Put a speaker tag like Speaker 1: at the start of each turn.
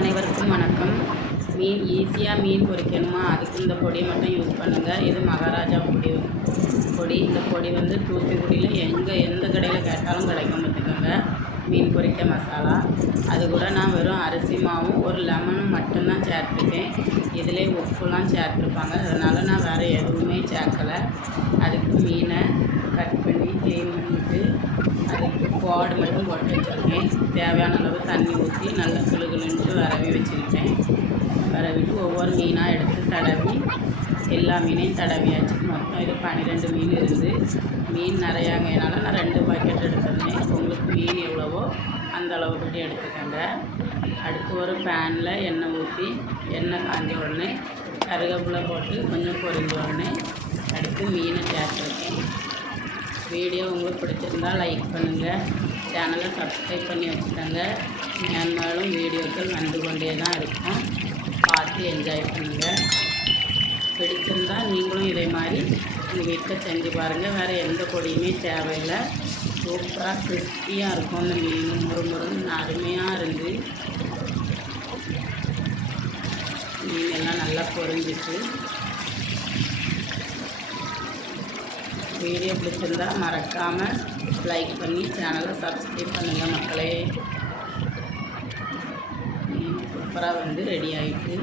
Speaker 1: அனைவருக்கும் வணக்கம். மீன் ஈஸியாக மீன் பொரிக்கணுமா அதுக்கு இந்த பொடியை மட்டும் யூஸ் பண்ணுங்கள் இது மகாராஜா பொடி. பொடி. இந்த பொடி வந்து தூத்துக்குடியில் எங்கே எந்த கடையில் கேட்டாலும் கிடைக்கும் பார்த்துக்கோங்க. மீன் பொரிக்க மசாலா. அது கூட நான் வெறும் அரிசி மாவும் ஒரு லெமனும் மட்டும்தான் சேர்த்துருக்கேன் இதிலே உப்புலாம் சேர்த்துருப்பாங்க. அதனால் நான் வேறு எதுவுமே சேர்க்கலை. அதுக்கு மீனை கட் பண்ணி க்ளீன் பண்ணிவிட்டு வார்டு மட்டும் போட்டு வச்சுருக்கேன். தேவையான அளவு தண்ணி ஊற்றி நல்லா குளுகுலுன்ட்டு வரவி வச்சுக்கிட்டேன் வரவிட்டு ஒவ்வொரு மீனாக எடுத்து தடவி எல்லா மீனையும் தடவியாச்சு. மொத்தம் இது பன்னிரெண்டு மீன் இருந்து மீன் நிறையாங்கனால நான் ரெண்டு பாக்கெட் எடுத்துருந்தேன். உங்களுக்கு மீன் எவ்வளவோ அந்த அளவுக்கு எடுத்துக்கோங்க. அடுத்து ஒரு பேனில் எண்ணெய் ஊற்றி எண்ணெய் காஞ்ச உடனே கருகப்பில் போட்டு கொஞ்சம் பொறிஞ்ச உடனே அடுத்து மீனை சேர்த்துருக்கேன். வீடியோ உங்களுக்கு பிடிச்சிருந்தா லைக் பண்ணுங்கள் சேனலை சப்ஸ்கிரைப் பண்ணி வச்சுக்கோங்க. மேன்மேலும் வீடியோக்கள் வந்து கொண்டே தான் இருக்கும். பார்த்து என்ஜாய் பண்ணுங்கள் பிடிச்சிருந்தால் நீங்களும் இதே மாதிரி உங்கள் வீட்டில் செஞ்சு பாருங்கள் வேறு எந்த பொடியுமே தேவையில்லை. சூப்பராக கிறிஸ்பியாக இருக்கும் அந்த மீன். முறுமுறுன்னு அருமையாக இருந்து மீன் எல்லாம் நல்லா பொறிஞ்சிட்டு வீடியோ பிடிச்சிருந்தா மறக்காமல் லைக் பண்ணி சேனலை சப்ஸ்கிரைப் பண்ணுங்கள் மக்களே. சூப்பராக வந்து ரெடி ஆகிட்டு